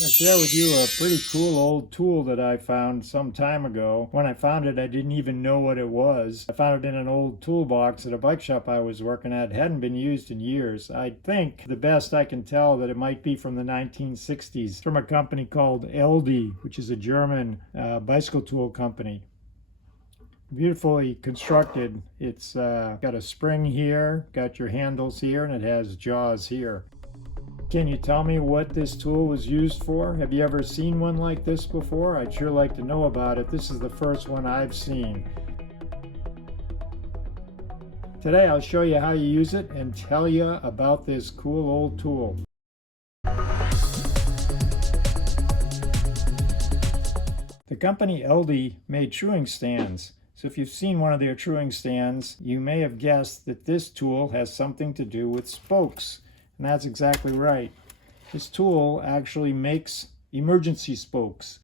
want to share with you a pretty cool old tool that I found some time ago. When I found it, I didn't even know what it was. I found it in an old toolbox at a bike shop I was working at. It hadn't been used in years. I think, the best I can tell, that it might be from the 1960s, from a company called Eldi, which is a German bicycle tool company. Beautifully constructed. It's got a spring here, got your handles here, and it has jaws here. Can you tell me what this tool was used for? Have you ever seen one like this before? I'd sure like to know about it. This is the first one I've seen. Today I'll show you how you use it and tell you about this cool old tool. The company Eldi made truing stands. So if you've seen one of their truing stands, you may have guessed that this tool has something to do with spokes. And that's exactly right. This tool actually makes emergency spokes.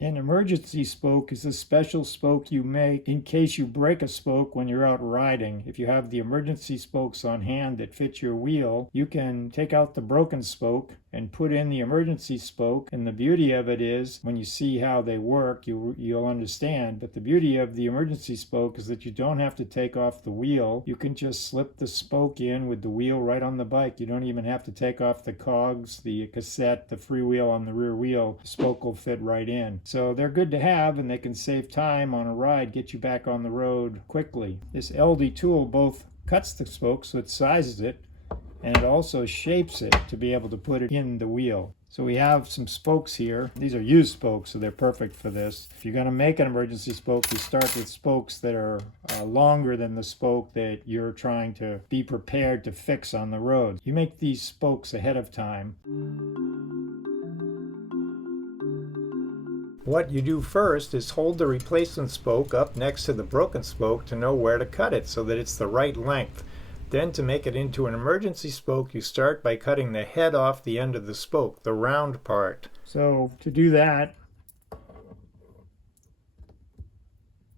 An emergency spoke is a special spoke you make in case you break a spoke when you're out riding. If you have the emergency spokes on hand that fit your wheel, you can take out the broken spoke and put in the emergency spoke. And the beauty of it is, when you see how they work, you'll understand. But the beauty of the emergency spoke is that you don't have to take off the wheel. You can just slip the spoke in with the wheel right on the bike. You don't even have to take off the cogs, the cassette, the freewheel on the rear wheel. The spoke will fit right in. So they're good to have, and they can save time on a ride, get you back on the road quickly. This LD tool both cuts the spoke, so it sizes it, and it also shapes it to be able to put it in the wheel. So we have some spokes here. These are used spokes, so they're perfect for this. If you're going to make an emergency spoke, you start with spokes that are longer than the spoke that you're trying to be prepared to fix on the road. You make these spokes ahead of time. What you do first is hold the replacement spoke up next to the broken spoke to know where to cut it so that it's the right length. Then, to make it into an emergency spoke, you start by cutting the head off the end of the spoke, the round part. So to do that,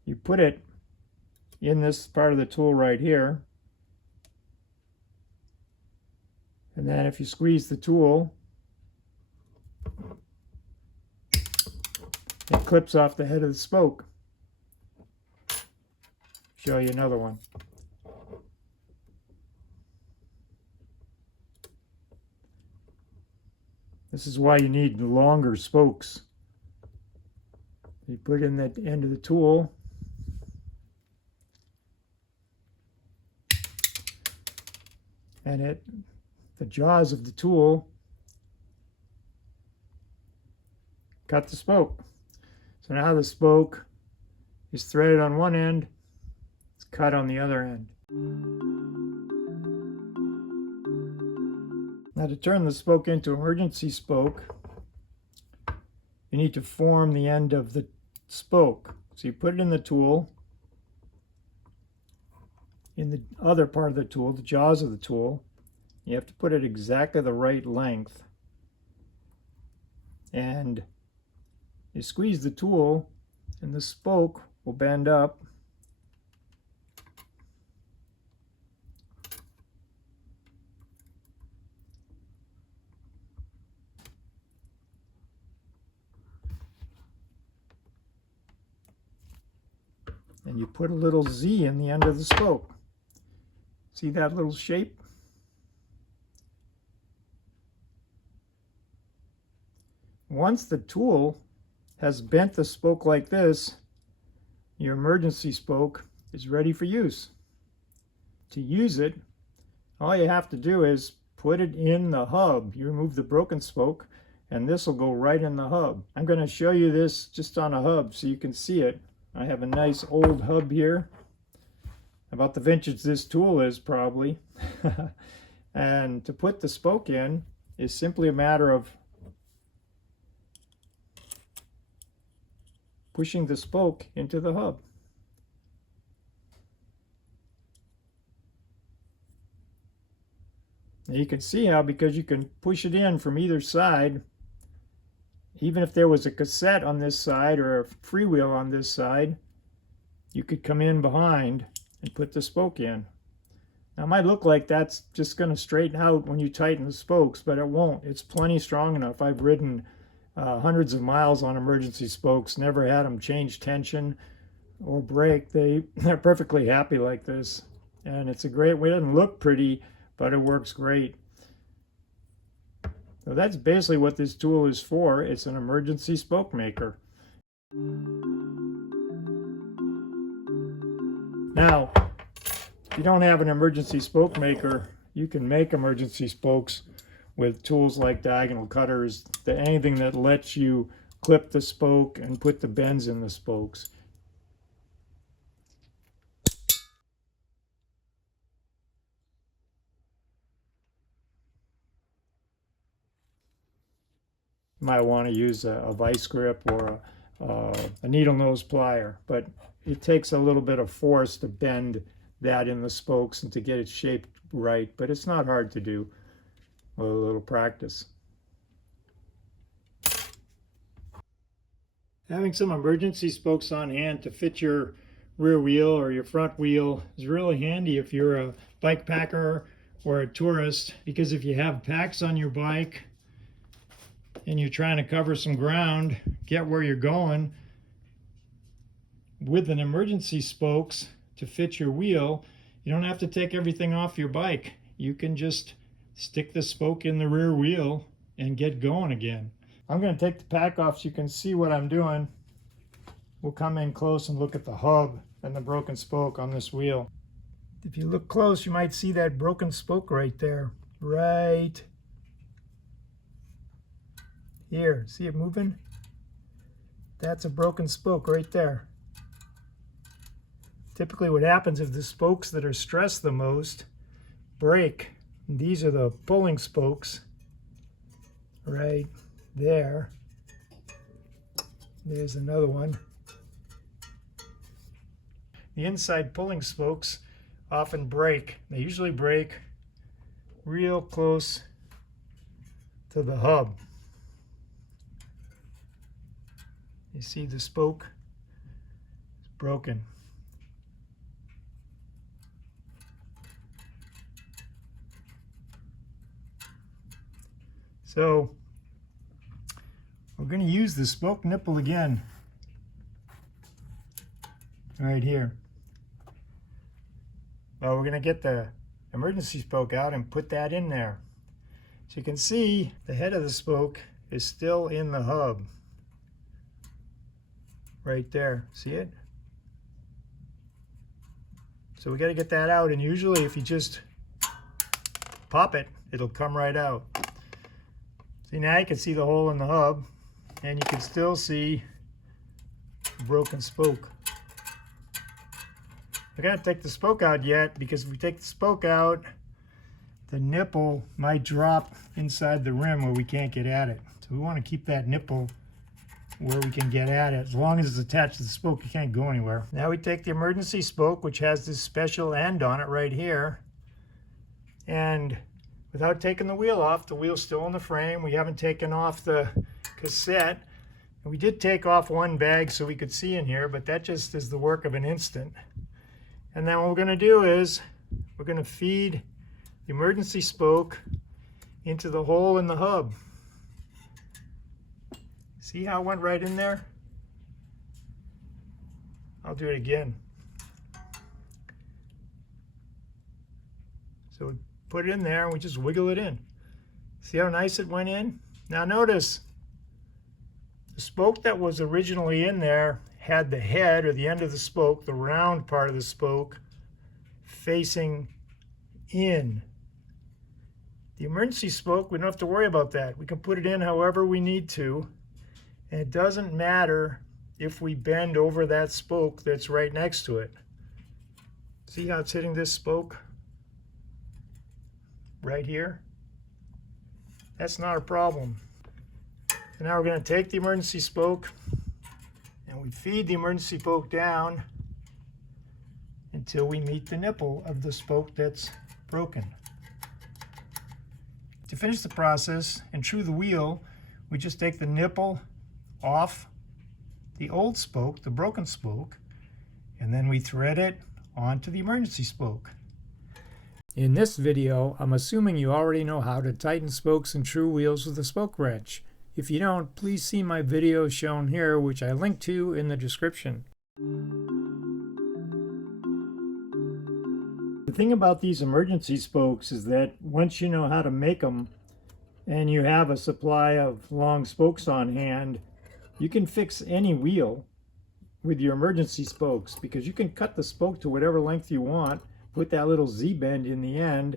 you put it in this part of the tool right here. And then if you squeeze the tool, it clips off the head of the spoke. Show you another one. This is why you need longer spokes. You put in the end of the tool, and the jaws of the tool cut the spoke. So now the spoke is threaded on one end, it's cut on the other end. Now, to turn the spoke into emergency spoke, you need to form the end of the spoke. So you put it in the tool, in the other part of the tool, the jaws of the tool. You have to put it exactly the right length. And you squeeze the tool, and the spoke will bend up. And you put a little Z in the end of the spoke. See that little shape? Once the tool has bent the spoke like this, your emergency spoke is ready for use. To use it, all you have to do is put it in the hub. You remove the broken spoke, and this will go right in the hub. I'm going to show you this just on a hub so you can see it. I have a nice old hub here, about the vintage this tool is probably. And to put the spoke in is simply a matter of pushing the spoke into the hub. And you can see how, because you can push it in from either side, even if there was a cassette on this side or a freewheel on this side, you could come in behind and put the spoke in. Now it might look like that's just going to straighten out when you tighten the spokes, but it won't. It's plenty strong enough. I've ridden hundreds of miles on emergency spokes, never had them change tension or break. They're perfectly happy like this. And it's a great way. It doesn't look pretty, but it works great. So that's basically what this tool is for. It's an emergency spoke maker. Now, if you don't have an emergency spoke maker, you can make emergency spokes with tools like diagonal cutters, anything that lets you clip the spoke and put the bends in the spokes. You might want to use a vice grip or a needle nose plier, but it takes a little bit of force to bend that in the spokes and to get it shaped right, but it's not hard to do with a little practice. Having some emergency spokes on hand to fit your rear wheel or your front wheel is really handy if you're a bike packer or a tourist, because if you have packs on your bike and you're trying to cover some ground, get where you're going, with an emergency spokes to fit your wheel, you don't have to take everything off your bike. You can just stick the spoke in the rear wheel and get going again. I'm going to take the pack off so you can see what I'm doing. We'll come in close and look at the hub and the broken spoke on this wheel. If you look close, you might see that broken spoke right there. Right here. See it moving? That's a broken spoke right there. Typically what happens if the spokes that are stressed the most break, these are the pulling spokes right there. There's another one. The inside pulling spokes often break. They usually break real close to the hub. You see the spoke is broken. So we're going to use the spoke nipple again right here. Well, we're going to get the emergency spoke out and put that in there. So you can see the head of the spoke is still in the hub right there. See it? So we got to get that out, and usually if you just pop it, it'll come right out. See, now you can see the hole in the hub, and you can still see the broken spoke. We're going to take the spoke out yet, because if we take the spoke out, the nipple might drop inside the rim where we can't get at it. So we want to keep that nipple where we can get at it. As long as it's attached to the spoke, you can't go anywhere. Now we take the emergency spoke, which has this special end on it right here, and without taking the wheel off, the wheel's still in the frame. We haven't taken off the cassette. And we did take off one bag so we could see in here, but that just is the work of an instant. And then what we're going to do is we're going to feed the emergency spoke into the hole in the hub. See how it went right in there? I'll do it again. So we put it in there and we just wiggle it in. See how nice it went in? Now notice the spoke that was originally in there had the head or the end of the spoke, the round part of the spoke, facing in. The emergency spoke, we don't have to worry about that. We can put it in however we need to, and it doesn't matter if we bend over that spoke that's right next to it. See how it's hitting this spoke right here? That's not a problem. So now we're going to take the emergency spoke and we feed the emergency spoke down until we meet the nipple of the spoke that's broken. To finish the process and true the wheel, we just take the nipple off the old spoke, the broken spoke, and then we thread it onto the emergency spoke. In this video, I'm assuming you already know how to tighten spokes and true wheels with a spoke wrench. If you don't, please see my video shown here, which I link to in the description. The thing about these emergency spokes is that once you know how to make them and you have a supply of long spokes on hand, you can fix any wheel with your emergency spokes, because you can cut the spoke to whatever length you want, put that little Z-bend in the end,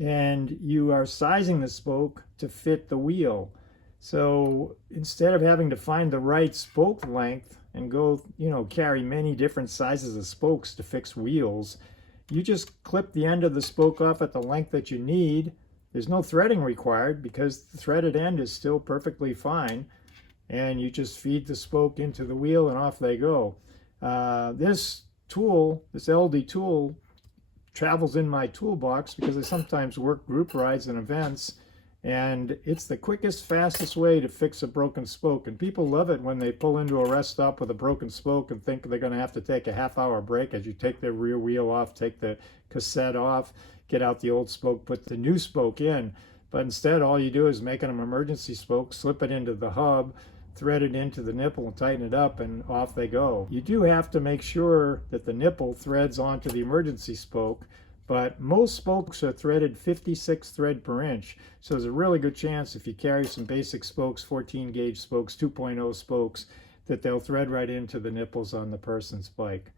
and you are sizing the spoke to fit the wheel. So instead of having to find the right spoke length and go, carry many different sizes of spokes to fix wheels, you just clip the end of the spoke off at the length that you need. There's no threading required because the threaded end is still perfectly fine, and you just feed the spoke into the wheel and off they go. This tool, this Eldi tool, travels in my toolbox because I sometimes work group rides and events, and it's the quickest, fastest way to fix a broken spoke. And people love it when they pull into a rest stop with a broken spoke and think they're going to have to take a half-hour break as you take the rear wheel off, take the cassette off, get out the old spoke, put the new spoke in. But instead, all you do is make an emergency spoke, slip it into the hub, thread it into the nipple and tighten it up, and off they go. You do have to make sure that the nipple threads onto the emergency spoke, but most spokes are threaded 56 thread per inch. So there's a really good chance if you carry some basic spokes, 14 gauge spokes, 2.0 spokes, that they'll thread right into the nipples on the person's bike.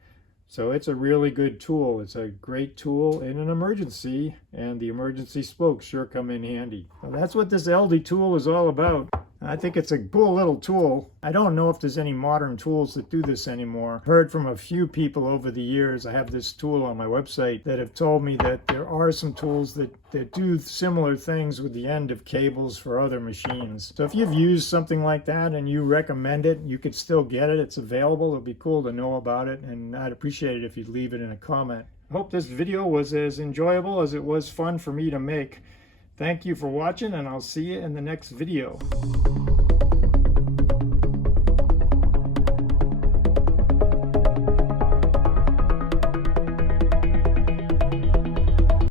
So it's a really good tool. It's a great tool in an emergency, and the emergency spokes sure come in handy. So that's what this Eldi tool is all about. I think it's a cool little tool. I don't know if there's any modern tools that do this anymore. Heard from a few people over the years. I have this tool on my website that have told me that there are some tools that do similar things with the end of cables for other machines. So if you've used something like that and you recommend it, you could still get it. It's available. It'd be cool to know about it, and I'd appreciate it if you'd leave it in a comment. I hope this video was as enjoyable as it was fun for me to make. Thank you for watching, and I'll see you in the next video.